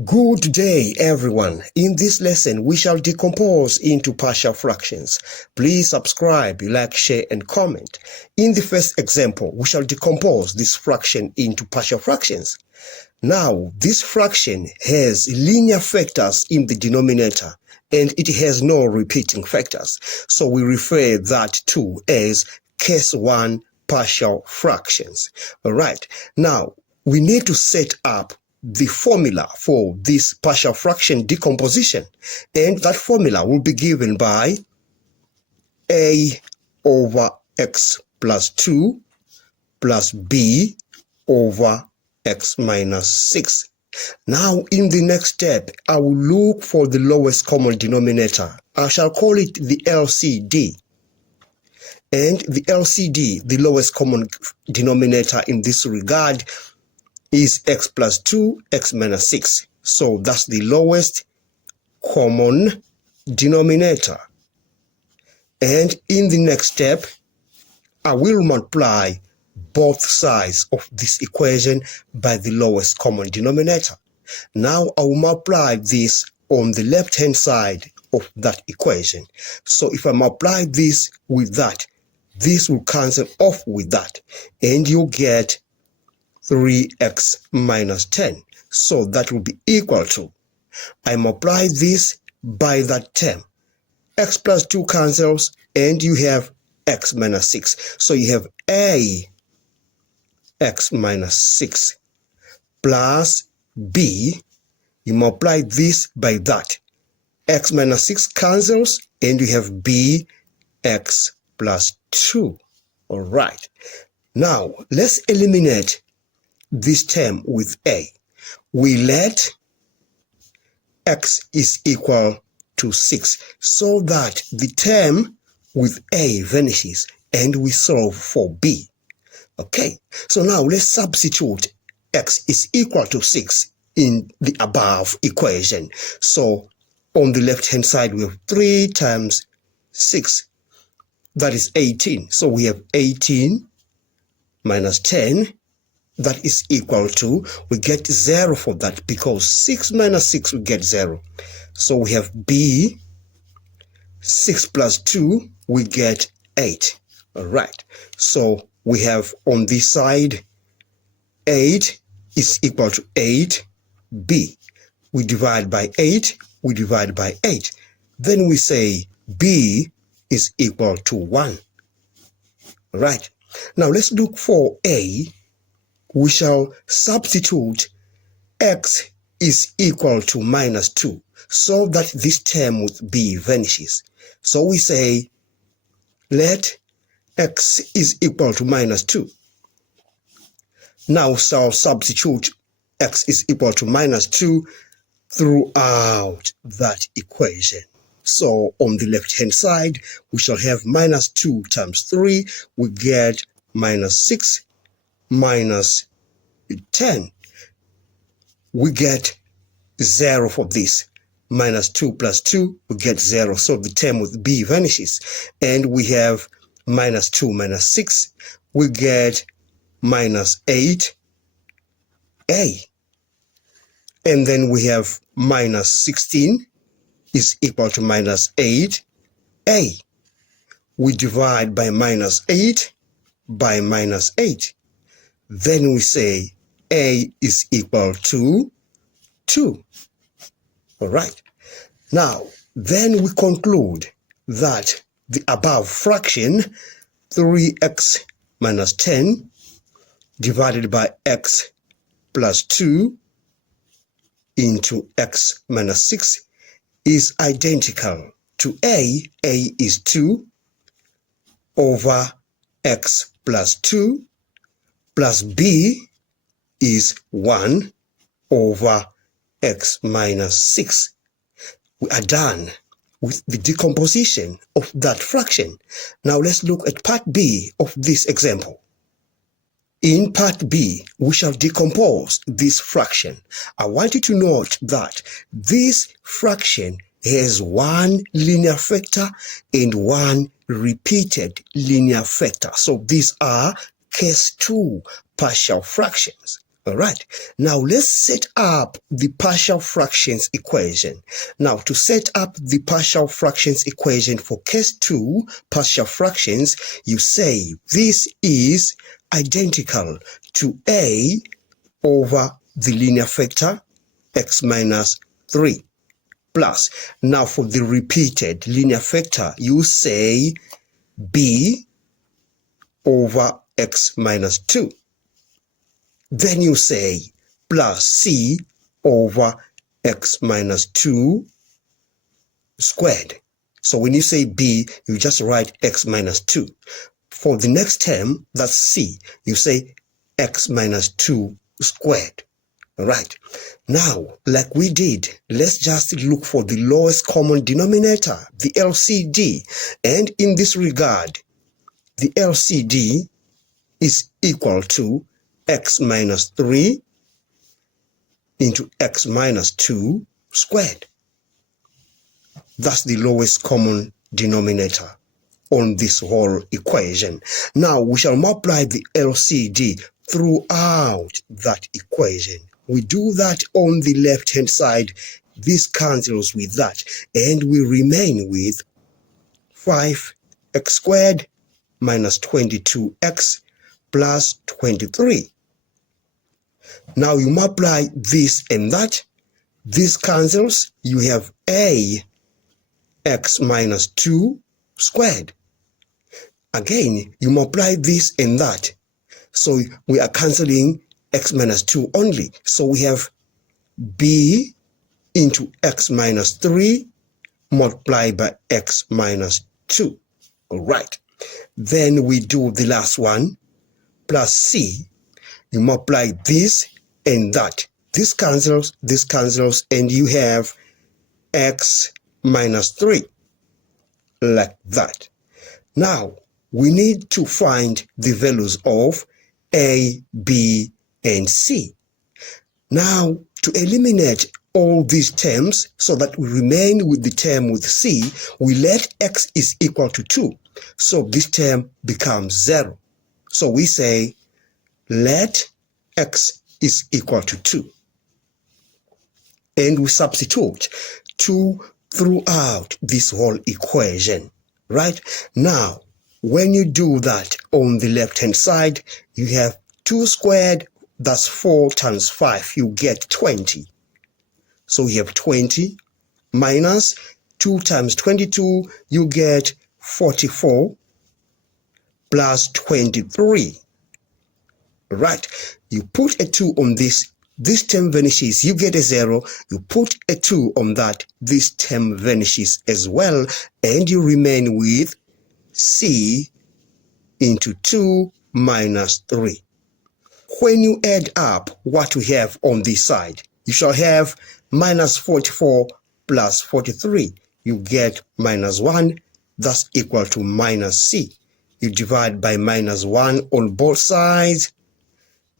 Good day, everyone. In this lesson, we shall decompose into partial fractions. Please subscribe, like, share, and comment. In the first example, we shall decompose this fraction into partial fractions. Now, this fraction has linear factors in the denominator, and it has no repeating factors. So we refer that to as case 1 partial fractions. All right. Now, we need to set up the formula for this partial fraction decomposition, and that formula will be given by a over x plus 2 plus b over x minus 6. Now, in the next step, I will look for the lowest common denominator. I shall call it the LCD. And the LCD, the lowest common denominator in this regard, is x plus 2, x minus 6. So that's the lowest common denominator. And in the next step, I will multiply both sides of this equation by the lowest common denominator. Now I will multiply this on the left-hand side of that equation. So if I multiply this with that, this will cancel off with that, and you get 3x minus 10. So that will be equal to, I multiply this by that term. X plus 2 cancels, and you have x minus 6. So you have a x minus 6 plus b. You multiply this by that. X minus 6 cancels, and you have b x plus 2. All right. Now, let's eliminate this term with a. We let x is equal to 6 so that the term with a vanishes, and we solve for b. Okay, so now let's substitute x is equal to 6 in the above equation. So on the left hand side, we have 3 times 6. That is 18. So we have 18 minus 10. That is equal to, we get 0 for that, because 6 minus 6 we get 0. So we have b, 6 plus 2, we get 8. All right. So we have on this side, 8 is equal to 8b. We divide by 8, we divide by 8. Then we say b is equal to 1. All right. Now let's look for a. We shall substitute x is equal to minus 2 so that this term with b vanishes. So we say, let x is equal to minus 2. Now shall substitute x is equal to minus 2 throughout that equation. So on the left-hand side, we shall have minus 2 times 3. We get minus 6 minus 10. We get 0 for this. Minus 2 plus 2, we get 0. So the term with b vanishes. And we have minus 2 minus 6. We get minus 8a. And then we have minus 16 is equal to minus 8a. We divide by minus 8 by minus 8. Then we say a is equal to 2. All right. Now, then we conclude that the above fraction, 3x minus 10 divided by x plus 2 into x minus 6 is identical to a. A is 2 over x plus 2 plus b is 1 over x minus 6. We are done with the decomposition of that fraction. Now let's look at part B of this example. In part B, we shall decompose this fraction. I want you to note that this fraction has one linear factor and one repeated linear factor. So these are case 2 partial fractions. All right, now let's set up the partial fractions equation. Now, to set up the partial fractions equation for case 2, partial fractions, you say this is identical to a over the linear factor x minus 3 plus. Now, for the repeated linear factor, you say b over x minus 2. Then you say plus c over x minus 2 squared. So when you say b, you just write x minus 2. For the next term, that's c, you say x minus 2 squared. All right. Now, like we did, let's just look for the lowest common denominator, the LCD. And in this regard, the LCD is equal to x minus 3 into x minus 2 squared. That's the lowest common denominator on this whole equation. Now we shall multiply the LCD throughout that equation. We do that on the left hand side. This cancels with that, and we remain with 5x squared minus 22x plus 23. Now you multiply this and that. This cancels. You have a x minus 2 squared. Again, you multiply this and that. So we are cancelling x minus 2 only. So we have b into x minus 3 multiplied by x minus 2. All right. Then we do the last one, plus c. You multiply this and that. This cancels, and you have x minus 3, like that. Now, we need to find the values of a, b, and c. Now, to eliminate all these terms so that we remain with the term with c, we let x is equal to 2. So this term becomes 0. So we say let x is equal to 2. And we substitute 2 throughout this whole equation, right? Now, when you do that on the left-hand side, you have 2 squared, that's 4 times 5, you get 20. So you have 20 minus 2 times 22, you get 44 plus 23. Right, you put a 2 on this term vanishes, you get a 0, you put a 2 on that, this term vanishes as well, and you remain with c into 2 minus 3. When you add up what we have on this side, you shall have minus 44 plus 43. You get minus 1, that's equal to minus c. You divide by minus 1 on both sides,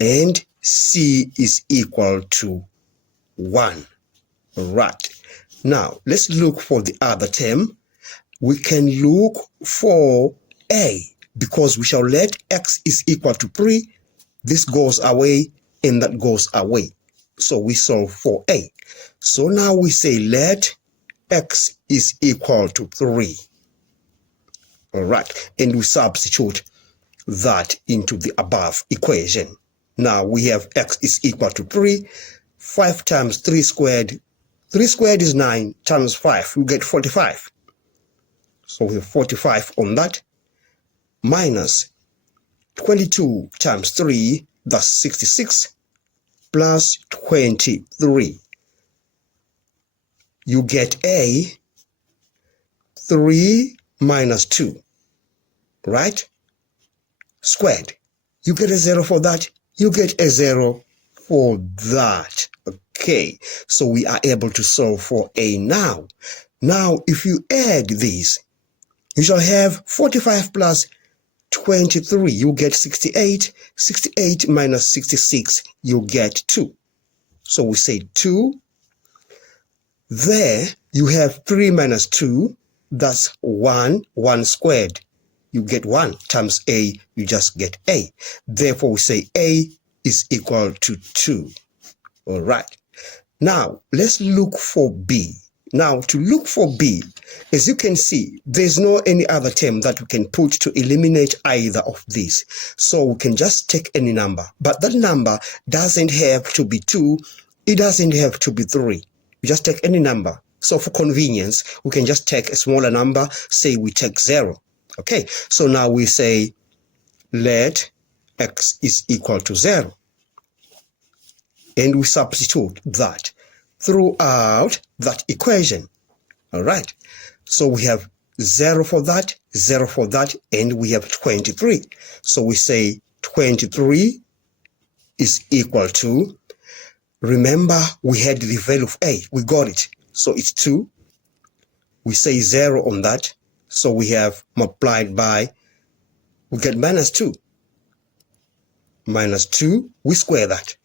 and c is equal to 1. Right. Now, let's look for the other term. We can look for a, because we shall let x is equal to 3. This goes away, and that goes away. So we solve for a. So now we say let x is equal to 3. All right. And we substitute that into the above equation. Now we have x is equal to 3. 5 times 3 squared. 3 squared is 9 times 5. You get 45. So we have 45 on that. Minus 22 times 3, that's 66. Plus 23. You get a 3 minus 2. Right? Squared. You get a 0 for that. You get a 0 for that. Okay, so we are able to solve for a now. Now, if you add these, you shall have 45 plus 23, you get 68. 68 minus 66, you get 2. So we say 2. There, you have 3 minus 2, that's 1, 1 squared. You get 1 times a, you just get a. Therefore, we say a is equal to 2. All right. Now, let's look for b. Now, to look for b, as you can see, there's no any other term that we can put to eliminate either of these. So we can just take any number. But that number doesn't have to be 2. It doesn't have to be 3. We just take any number. So for convenience, we can just take a smaller number. Say we take 0. Okay, so now we say let x is equal to 0. And we substitute that throughout that equation. All right. So we have 0 for that, 0 for that, and we have 23. So we say 23 is equal to, remember we had the value of a, we got it. So it's 2. We say 0 on that. So we have multiplied by, we get minus 2. Minus 2, we square that.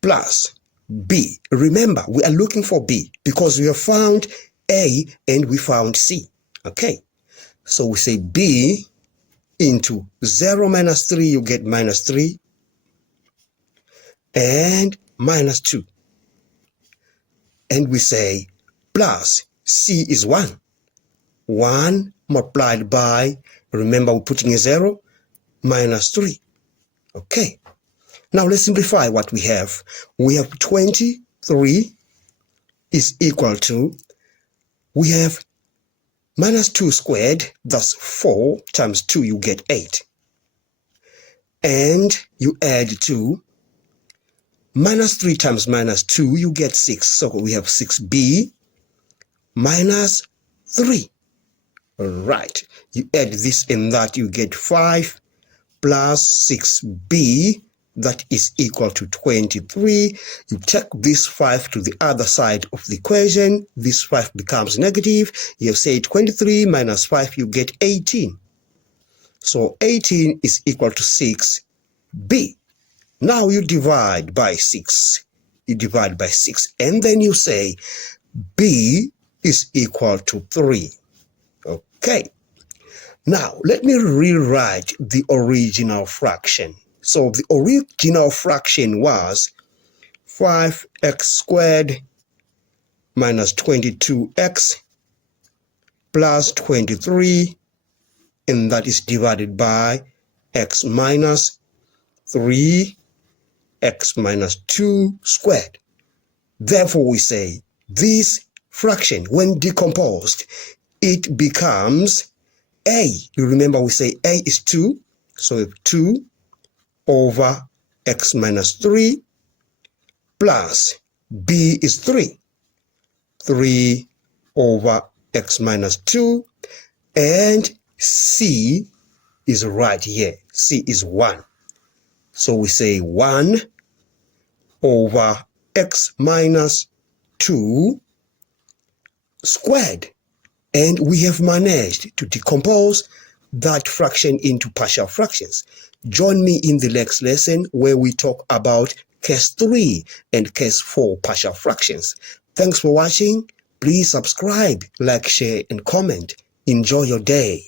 Plus b. Remember, we are looking for b because we have found a and we found c. Okay, so we say b into 0 minus 3, you get minus 3 and minus 2. And we say plus c is 1. 1 multiplied by, remember we're putting a 0, minus 3. Okay. Now let's simplify what we have. We have 23 is equal to, we have minus 2 squared, that's 4 times 2, you get 8. And you add 2, minus 3 times minus 2, you get 6. So we have 6b minus 3. All right, you add this and that, you get 5 plus 6b, that is equal to 23. You take this 5 to the other side of the equation. This 5 becomes negative. You have said 23 minus 5, you get 18. So 18 is equal to 6b. Now you divide by 6. You divide by 6. And then you say b is equal to 3. Okay. Now let me rewrite the original fraction. So the original fraction was 5x squared minus 22x plus 23, and that is divided by x minus 3, x minus 2 squared. Therefore, we say this fraction, when decomposed, it becomes a. You remember we say a is 2, so we have 2 over x minus 3 plus b is 3. 3 over x minus 2, and c is right here. C is 1. So we say 1 over x minus 2 squared. And we have managed to decompose that fraction into partial fractions. Join me in the next lesson where we talk about case 3 and case 4 partial fractions. Thanks for watching. Please subscribe, like, share, and comment. Enjoy your day.